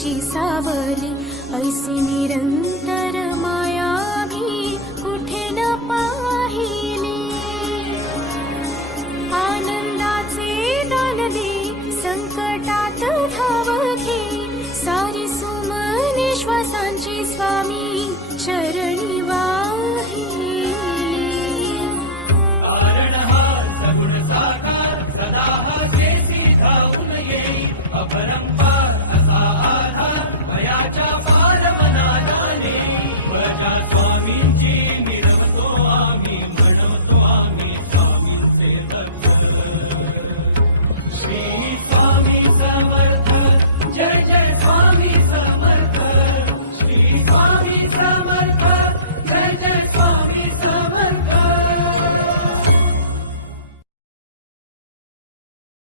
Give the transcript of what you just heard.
स्वामीची सावली, ऐसी निरंतर माया मी कुठे न पाहिली. आनंदाचे दान दे, संकटात धाव घे, सारी सुमने श्वासांची स्वामी चरणी वाहिली. श्री